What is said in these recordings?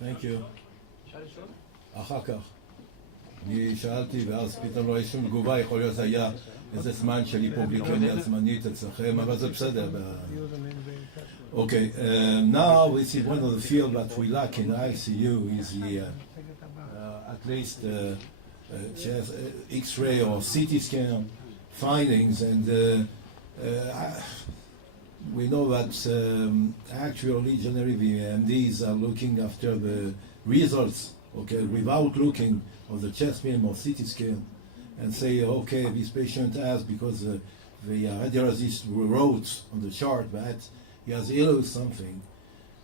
Thank you. אחר כך. אני שאלתי ואז פתאום לא היה שום תגובה, יכול להיות היה איזה זמן של היפוגליקמיה זמנית אצלכם, אבל זה בסדר. Okay, now we see one of the fields that we lack in ICU is the, at least X-ray or CT scan findings, and we know that actually generally the MDs are looking after the results, okay, without looking on the chest film or CT scan, and say, okay, this patient has, because the radiologist wrote on the chart that he has ill with something,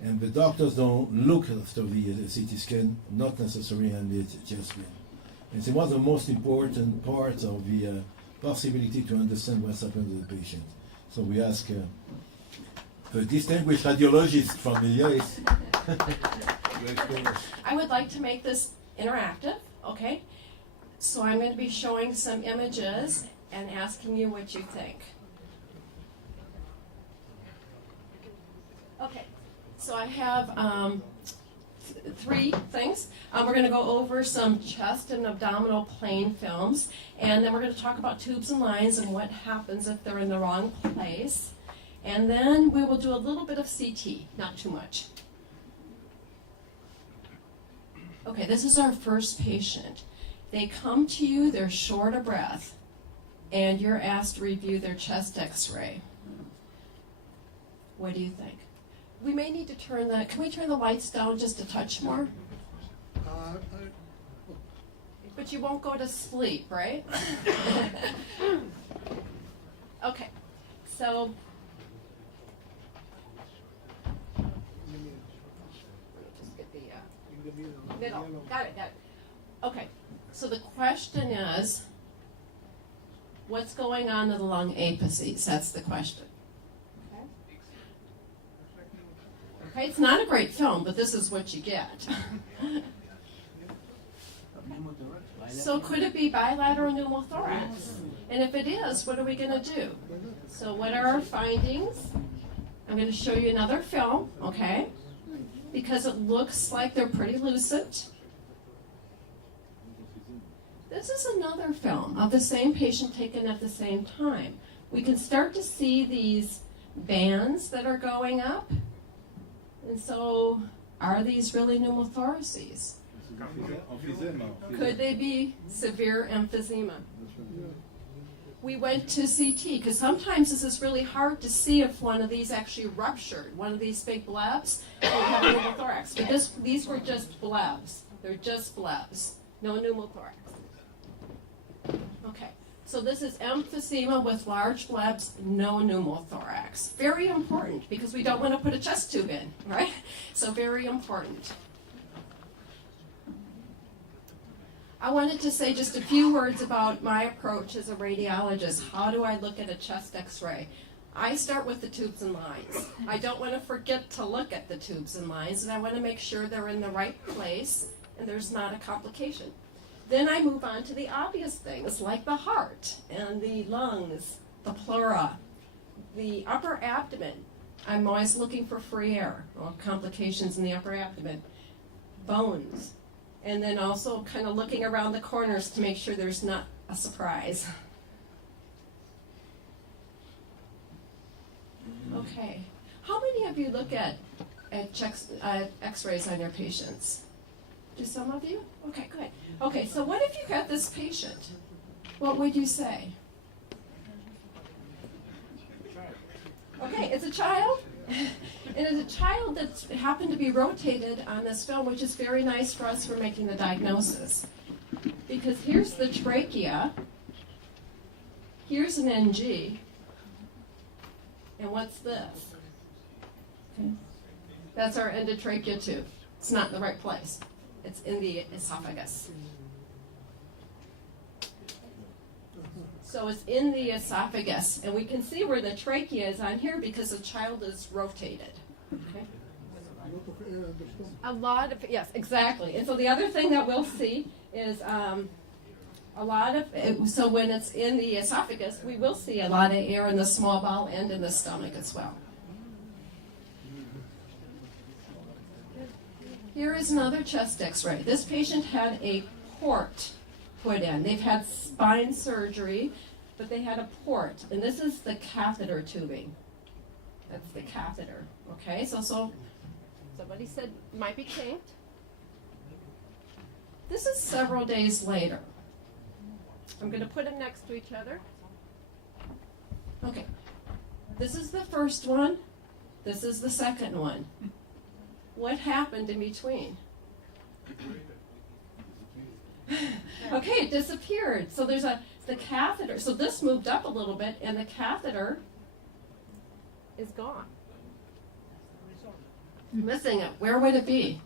and the doctors don't look after the CT scan, not necessarily on the chest film. It's one of the most important parts of the possibility to understand what's happened to the patient. So we ask the distinguished radiologist from the US. I would like to make this interactive, okay? So I'm going to be showing some images and asking you what you think. Okay, so I have three things. We're going to go over some chest and abdominal plane films, and then we're going to talk about tubes and lines and what happens if they're in the wrong place. And then we will do a little bit of CT, not too much. Okay, this is our first patient. They come to you, they're short of breath, and you're asked to review their chest x-ray. What do you think? We may need to turn the, can we turn the lights down just a touch more? But you won't go to sleep, right? Okay, so just get the middle. Got it. Okay, so the question is, what's going on to the lung apices? That's the question. Okay, it's not a great film, but this is what you get. Okay. So could it be bilateral pneumothorax? And if it is, what are we going to do? So what are our findings? I'm going to show you another film, okay? Because it looks like they're pretty lucid. This is another film of the same patient taken at the same time. We can start to see these bands that are going up. And so, are these really pneumothoraces? Could they be severe emphysema? We went to CT, because sometimes this is really hard to see if one of these actually ruptured, one of these big blebs, or we have pneumothorax. But these were just blebs. They're just blebs, no pneumothorax. Okay. So this is emphysema with large blebs, no pneumothorax. Very important, because we don't want to put a chest tube in, right? So very important. I wanted to say just a few words about my approach as a radiologist. How do I look at a chest x-ray? I start with the tubes and lines. I don't want to forget to look at the tubes and lines, and I want to make sure they're in the right place and there's not a complication. Then I move on to the obvious things like the heart and the lungs, the pleura, the upper abdomen. I'm always looking for free air or complications in the upper abdomen, bones, and then also kind of looking around the corners to make sure there's not a surprise. Okay, how many of you look at x-rays on your patients? Do some of you? Okay, good. Okay, so what if you got this patient? What would you say? Okay, it's a child. And it's a child that happened to be rotated on this film, which is very nice for us for making the diagnosis. Because here's the trachea. Here's an NG. And what's this? Okay. That's our endotracheal tube. It's not in the right place. It's in the esophagus. So it's in the esophagus, and we can see where the trachea is on here because the child is rotated. Okay? A lot of, yes, exactly. And so the other thing that we'll see is a lot of, so when it's in the esophagus, we will see a lot of air in the small bowel and in the stomach as well. Here is another chest x-ray. This patient had a port put in. They've had spine surgery, but they had a port. And this is the catheter tubing. That's the catheter. Okay, so somebody said might be kinked. This is several days later. I'm going to put them next to each other. Okay. This is the first one. This is the second one. What happened in between? Okay, it disappeared. So there's the catheter. So this moved up a little bit, and the catheter is gone. Missing it. Where would it be?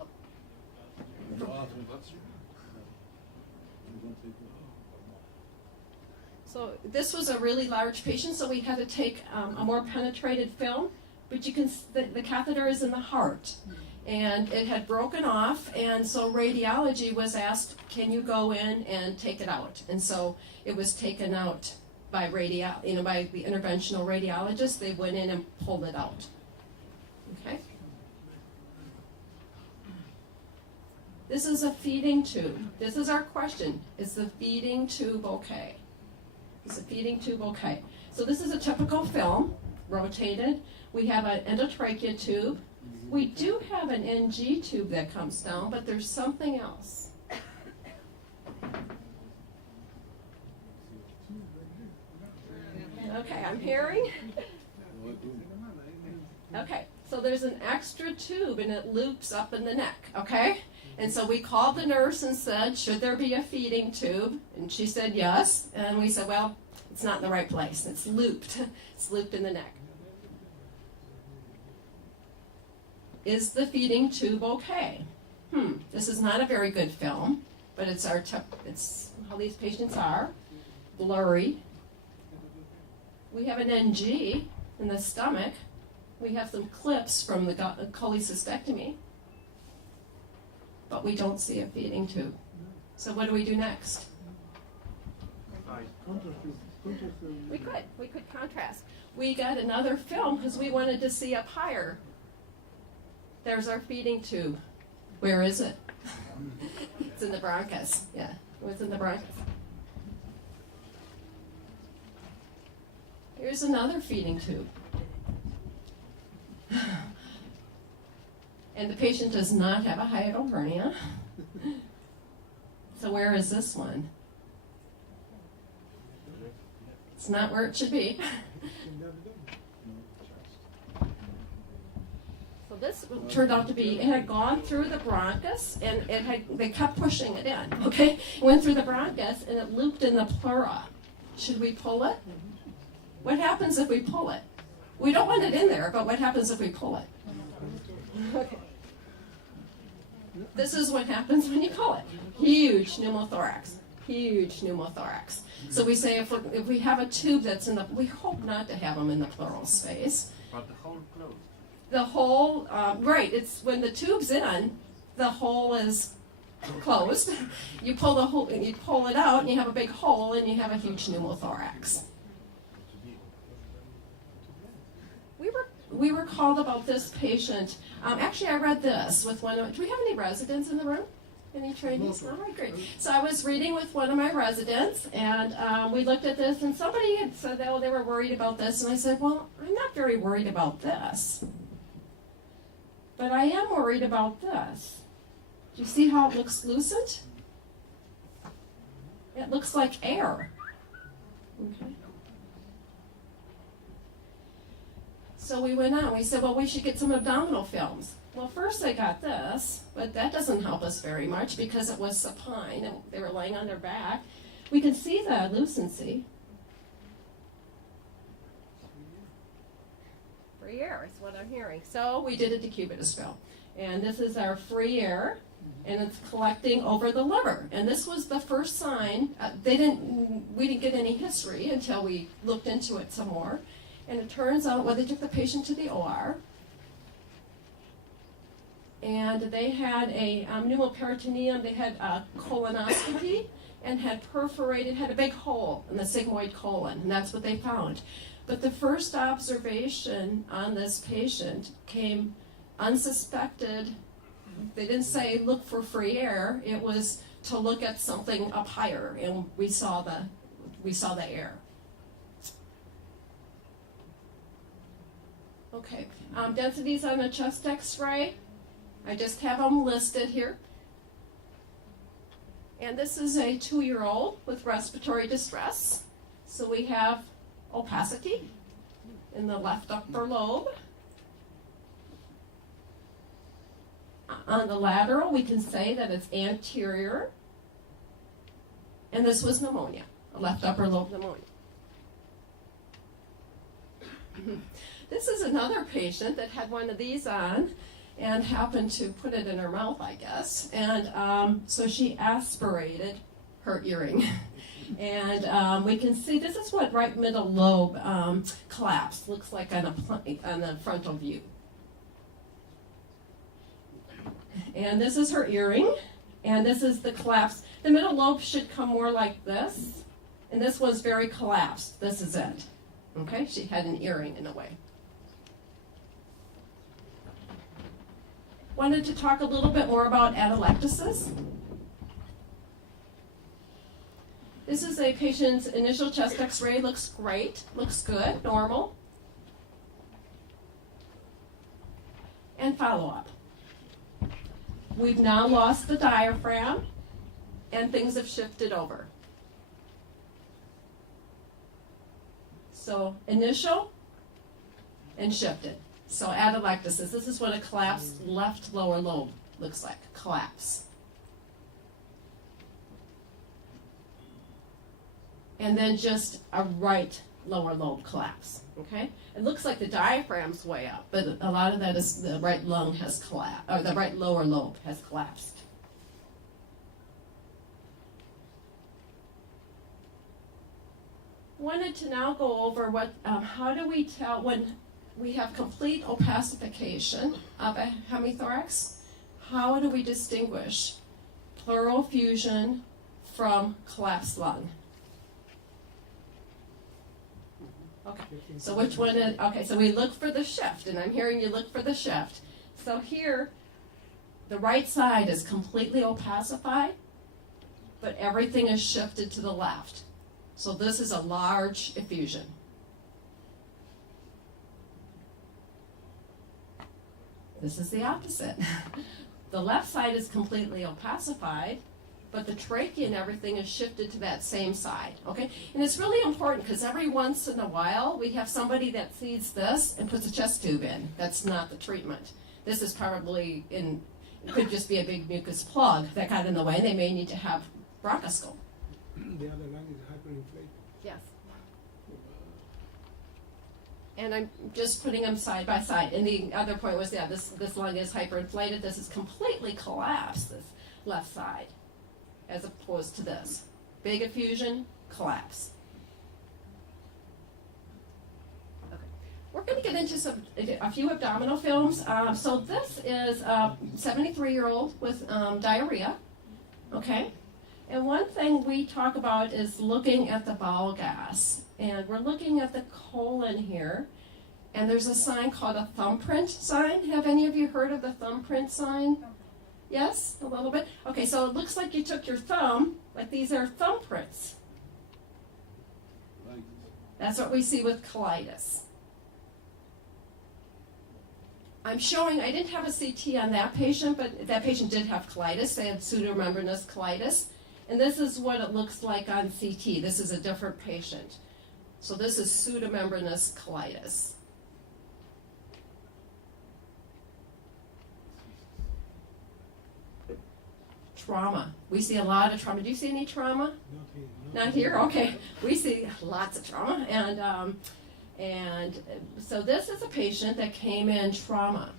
So this was a really large patient, so we had to take a more penetrated film, but you can the catheter is in the heart, and it had broken off, and so radiology was asked, can you go in and take it out? And so it was taken out by by the interventional radiologist. They went in and pulled it out. Okay. This is a feeding tube. This is our question. Is the feeding tube okay? Is the feeding tube okay? So this is a typical film, rotated. We have an endotrachea tube. We do have an NG tube that comes down, but there's something else. Okay, I'm hearing. Okay, so there's an extra tube and it loops up in the neck, okay? And so we called the nurse and said, should there be a feeding tube? And she said yes. And we said, well, it's not in the right place. It's looped. It's looped in the neck. Is the feeding tube okay? This is not a very good film, but it's how these patients are. Blurry. We have an NG in the stomach. We have some clips from the cholecystectomy. But we don't see a feeding tube. So what do we do next? We could contrast. We got another film because we wanted to see up higher. There's our feeding tube. Where is it? It's in the bronchus. Yeah, it's in the bronchus. Here's another feeding tube. And the patient does not have a hiatal hernia. So where is this one? It's not where it should be. So this turned out to be, it had gone through the bronchus, and they kept pushing it in, okay? It went through the bronchus, and it looped in the pleura. Should we pull it? What happens if we pull it? We don't want it in there, but what happens if we pull it? Okay. This is what happens when you pull it. Huge pneumothorax. Huge pneumothorax. So we say if we have a tube that's in we hope not to have them in the pleural space. But the hole closed. The hole, right, it's when the tube's in, the hole is closed. You pull the hole, and you pull it out, and you have a big hole, and you have a huge pneumothorax. We were called about this patient. Actually, I read this with one of. Do we have any residents in the room? Any trainees? All right, great. So I was reading with one of my residents, and we looked at this, and somebody had said that they were worried about this, and I said, well, I'm not very worried about this, but I am worried about this. Do you see how it looks lucent? It looks like air. Okay. So we went on. We said, well, we should get some abdominal films. Well, first they got this, but that doesn't help us very much because it was supine and they were laying on their back. We can see the lucency. Free air is what I'm hearing. So we did a decubitus film. And this is our free air, and it's collecting over the liver. And this was the first sign. We didn't get any history until we looked into it some more. And it turns out, well, they took the patient to the OR, and they had a pneumoperitoneum. They had a colonoscopy and had a big hole in the sigmoid colon, and that's what they found. But the first observation on this patient came unsuspected They didn't say look for free air. It was to look at something up higher, and we saw the air. Okay, densities on a chest X-ray. I just have them listed here. And this is a 2-year-old with respiratory distress. So we have opacity in the left upper lobe. On the lateral, we can say that it's anterior. And this was pneumonia, a left upper lobe pneumonia. This is another patient that had one of these on and happened to put it in her mouth, I guess. And so she aspirated her earring. And we can see this is what right middle lobe collapse looks like on the frontal view. And this is her earring, and this is the collapse. The middle lobe should come more like this, and this one's very collapsed. This is it. Okay, she had an earring in a way. Wanted to talk a little bit more about atelectasis. This is a patient's initial chest X-ray. Looks great, looks good, normal. And follow-up. We've now lost the diaphragm, and things have shifted over. So initial and shifted. So atelectasis, this is what a collapsed left lower lobe looks like, collapse. And then just a right lower lobe collapse, okay? It looks like the diaphragm's way up, but a lot of that is the right lung has collapsed, or the right lower lobe has collapsed. Wanted to now go over how do we tell when we have complete opacification of a hemithorax, how do we distinguish pleural effusion from collapsed lung? Okay, so which one is, okay, so we look for the shift, and I'm hearing you look for the shift. So here, the right side is completely opacified, but everything is shifted to the left. So this is a large effusion. This is the opposite. The left side is completely opacified, but the trachea and everything is shifted to that same side, okay? And it's really important because every once in a while we have somebody that sees this and puts a chest tube in. That's not the treatment. This is probably it could just be a big mucus plug that got in the way, and they may need to have bronchoscope. The other lung is hyperinflated. Yes. And I'm just putting them side by side. And the other point was, yeah, this lung is hyperinflated. This is completely collapsed, this left side, as opposed to this. Big effusion, collapse. Okay. We're going to get into a few abdominal films. So this is a 73-year-old with diarrhea, okay? And one thing we talk about is looking at the bowel gas. And we're looking at the colon here. And there's a sign called a thumbprint sign. Have any of you heard of the thumbprint sign? Yes? A little bit? Okay, so it looks like you took your thumb, like these are thumbprints. That's what we see with colitis. I'm showing, I didn't have a CT on that patient, but that patient did have colitis. They had pseudomembranous colitis. And this is what it looks like on CT. This is a different patient. So this is pseudomembranous colitis. Trauma. We see a lot of trauma. Do you see any trauma? Not here. Not here? Okay. We see lots of trauma. And so this is a patient that came in trauma.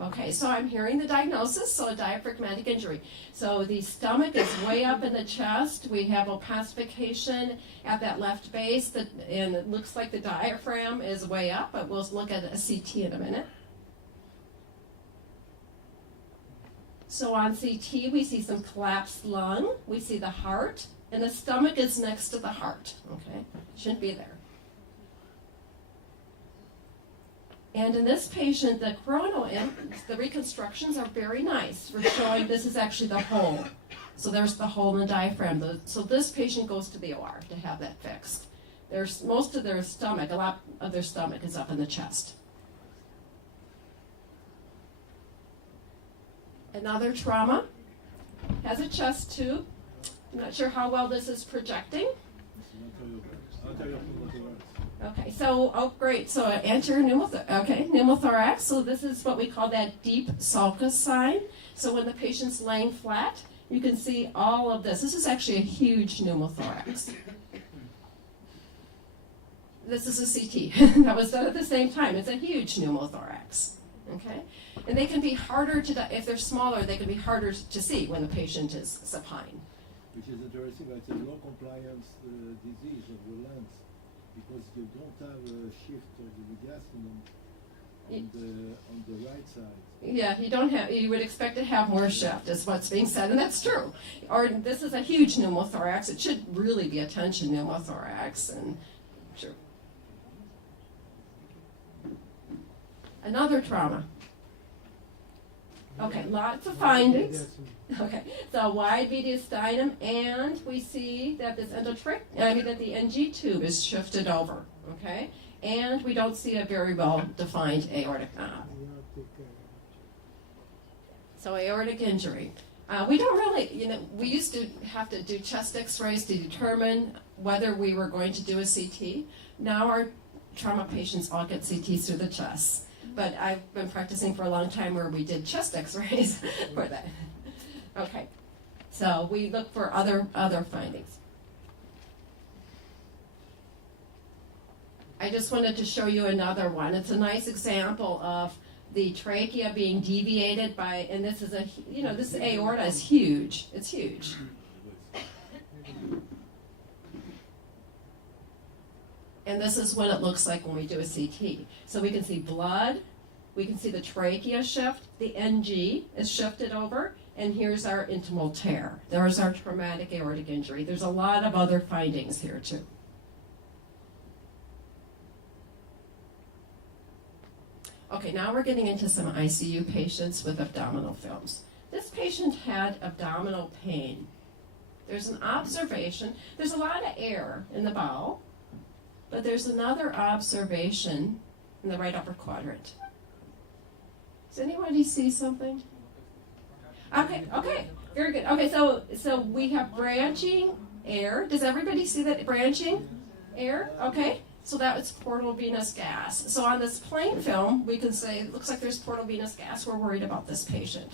Okay, so I'm hearing the diagnosis, so a diaphragmatic injury. So the stomach is way up in the chest. We have opacification at that left base, and it looks like the diaphragm is way up, but we'll look at a CT in a minute. So on CT, we see some collapsed lung. We see the heart, and the stomach is next to the heart. Okay, shouldn't be there. And in this patient, the coronal, the reconstructions are very nice for showing this is actually the hole. So there's the hole in the diaphragm. So this patient goes to the OR to have that fixed. There's most of their stomach, a lot of their stomach is up in the chest. Another trauma has a chest tube. I'm not sure how well this is projecting. Okay, so, oh great, so anterior pneumothorax, so this is what we call that deep sulcus sign. So when the patient's laying flat, you can see all of this. This is actually a huge pneumothorax. This is a CT that was done at the same time. It's a huge pneumothorax, okay? And they can be harder to, if they're smaller, they can be harder to see when the patient is supine. Which is interesting, but it's a low compliance disease of the lungs, because you don't have a shift of the mediastinum on the right side. Yeah, you don't have, you would expect to have more shift is what's being said, and that's true. Or this is a huge pneumothorax. It should really be a tension pneumothorax, and sure. Another trauma. Okay, lots of findings. Okay, so wide mediastinum, and we see that this that the NG tube is shifted over, okay? And we don't see a very well-defined aortic knob. So aortic injury. We don't really, we used to have to do chest x-rays to determine whether we were going to do a CT. Now our trauma patients all get CTs through the chest. But I've been practicing for a long time where we did chest x-rays for that. Okay, so we look for other findings. I just wanted to show you another one. It's a nice example of the trachea being deviated by, and this is this aorta is huge. It's huge. And this is what it looks like when we do a CT. So we can see blood, we can see the trachea shift, the NG is shifted over, and here's our intimal tear. There's our traumatic aortic injury. There's a lot of other findings here too. Okay, now we're getting into some ICU patients with abdominal films. This patient had abdominal pain. There's an observation. There's a lot of air in the bowel. But there's another observation in the right upper quadrant. Does anybody see something? Okay, very good. Okay, so we have branching air. Does everybody see that branching air? Okay, so that's portal venous gas. So on this plain film, we can say it looks like there's portal venous gas. We're worried about this patient.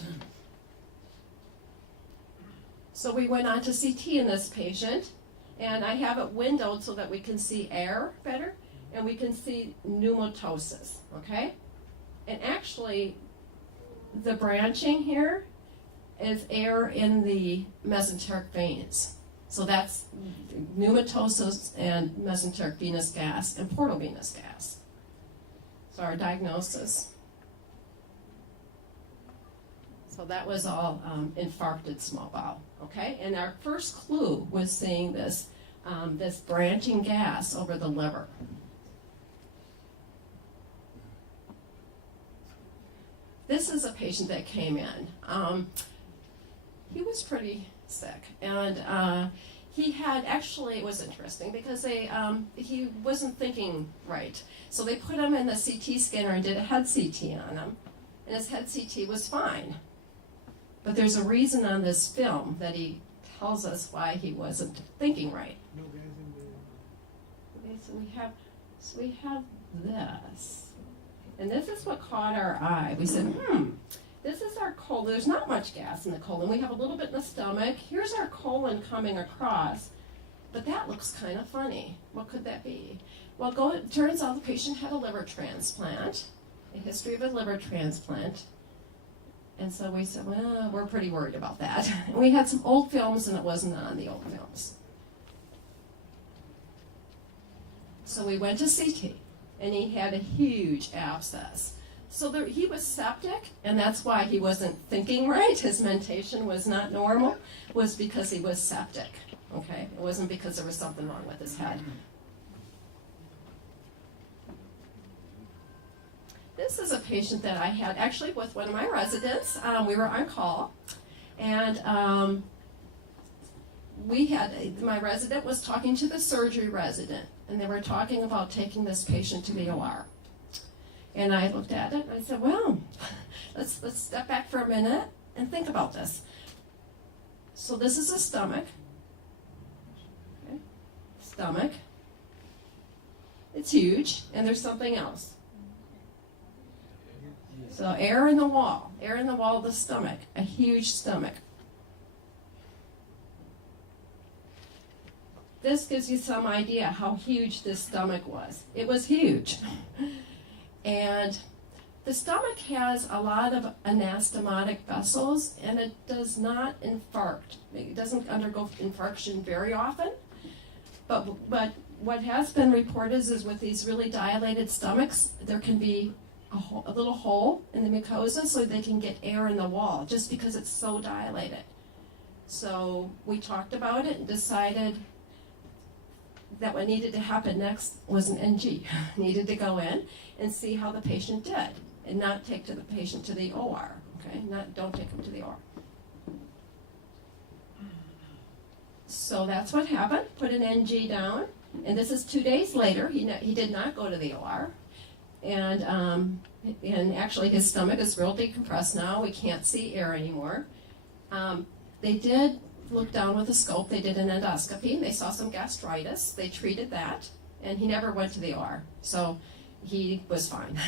So we went on to CT in this patient. And I have it windowed so that we can see air better, and we can see pneumatosis, okay? And actually, the branching here is air in the mesenteric veins. So that's pneumatosis and mesenteric venous gas and portal venous gas. So our diagnosis. So that was all infarcted small bowel, okay? And our first clue was seeing this, this branching gas over the liver. This is a patient that came in. He was pretty sick, and he had, actually, it was interesting because he wasn't thinking right. So they put him in the CT scanner and did a head CT on him, and his head CT was fine. But there's a reason on this film that he tells us why he wasn't thinking right. No gas in the... Okay, so we have this. And this is what caught our eye. We said, this is our colon. There's not much gas in the colon. We have a little bit in the stomach. Here's our colon coming across. But that looks kind of funny. What could that be? Well, it turns out the patient had a liver transplant, a history of a liver transplant. And so we said, well, we're pretty worried about that. And we had some old films, and it wasn't on the old films. So we went to CT, and he had a huge abscess. So he was septic, and that's why he wasn't thinking right. His mentation was not normal, was because he was septic. Okay? It wasn't because there was something wrong with his head. This is a patient that I had actually with one of my residents. We were on call, and my resident was talking to the surgery resident, and they were talking about taking this patient to the OR. And I looked at it and I said, well, let's step back for a minute and think about this. So this is a stomach. Okay. Stomach. It's huge, and there's something else. So air in the wall of the stomach, a huge stomach. This gives you some idea how huge this stomach was. It was huge. And the stomach has a lot of anastomotic vessels, and it does not infarct. It doesn't undergo infarction very often. But what has been reported is with these really dilated stomachs, there can be a little hole in the mucosa so they can get air in the wall just because it's so dilated. So we talked about it and decided that what needed to happen next was an NG. Needed to go in and see how the patient did and not take the patient to the OR. Okay, don't take them to the OR. So that's what happened. Put an NG down, and this is 2 days later. He did not go to the OR, and actually his stomach is real decompressed now. We can't see air anymore. They did look down with a scope. They did an endoscopy, and they saw some gastritis. They treated that, and he never went to the OR, so he was fine.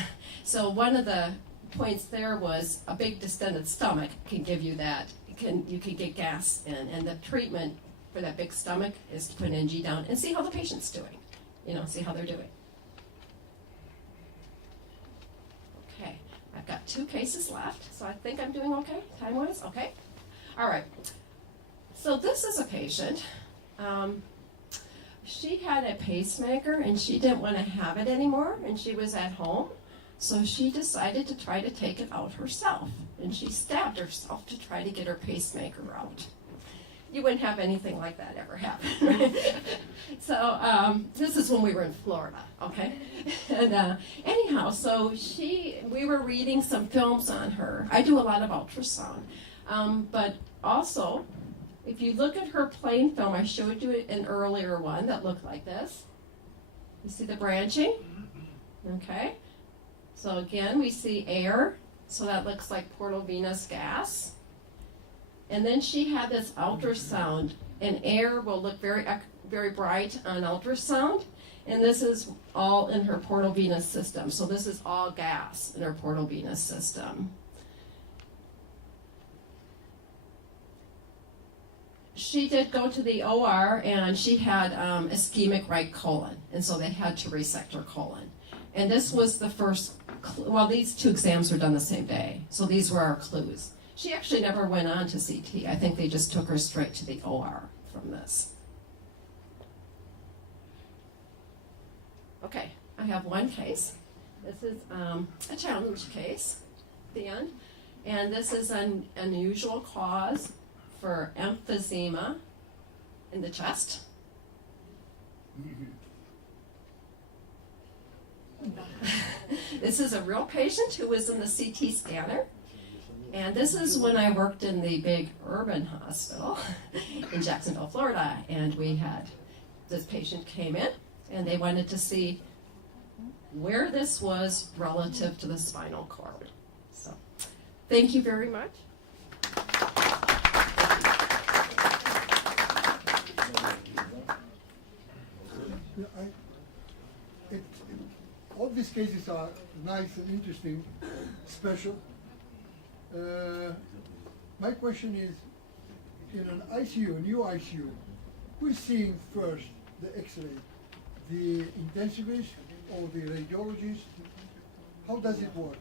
So one of the points there was a big distended stomach can give you that. You can get gas in, and the treatment for that big stomach is to put an NG down and see how the patient's doing. See how they're doing. Okay, I've got 2 cases left, so I think I'm doing okay, time-wise. Okay, all right. So this is a patient. She had a pacemaker, and she didn't want to have it anymore, and she was at home. So she decided to try to take it out herself, and she stabbed herself to try to get her pacemaker out. You wouldn't have anything like that ever happen, right? So this is when we were in Florida, okay? And anyhow, so we were reading some films on her. I do a lot of ultrasound, but also, if you look at her plain film, I showed you an earlier one that looked like this. You see the branching? Okay. So again, we see air, so that looks like portovenous gas. And then she had this ultrasound, and air will look very, very bright on ultrasound. And this is all in her portovenous system. So this is all gas in her portovenous system. She did go to the OR, and she had ischemic right colon, and so they had to resect her colon. And this was the first, these 2 exams were done the same day, so these were our clues. She actually never went on to CT. I think they just took her straight to the OR from this. Okay, I have one case. This is a challenge case at the end, and this is an unusual cause for emphysema in the chest. This is a real patient who was in the CT scanner. And this is when I worked in the big urban hospital in Jacksonville, Florida. And this patient came in, and they wanted to see where this was relative to the spinal cord. So, thank you very much. All these cases are nice and interesting, special. My question is, in an ICU, a new ICU, who is seeing first the X-ray? The intensivist or the radiologist? How does it work?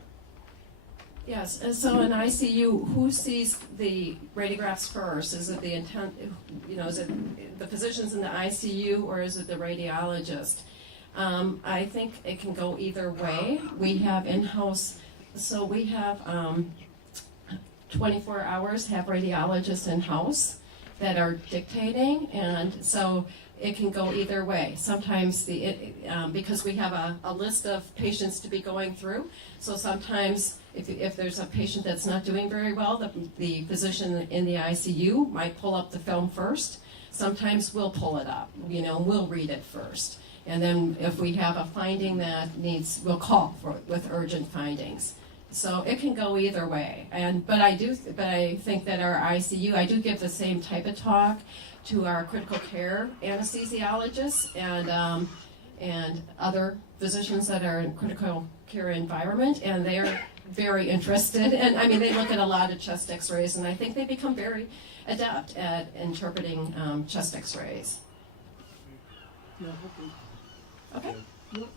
Yes, and so in ICU, who sees the radiographs first? Is it is it the physicians in the ICU, or is it the radiologist? I think it can go either way. We have in-house, so we have 24 hours, have radiologists in-house, that are dictating, and so it can go either way. Sometimes because we have a list of patients to be going through, so sometimes if there's a patient that's not doing very well, the physician in the ICU might pull up the film first. Sometimes we'll pull it up, we'll read it first. And then if we have a finding that we'll call with urgent findings. So it can go either way. But I think that our ICU, I do give the same type of talk to our critical care anesthesiologists and other physicians that are in critical care environment, and they're very interested. And I mean, they look at a lot of chest X-rays, and I think they become very adept at interpreting chest X-rays. Yeah, okay. Okay. What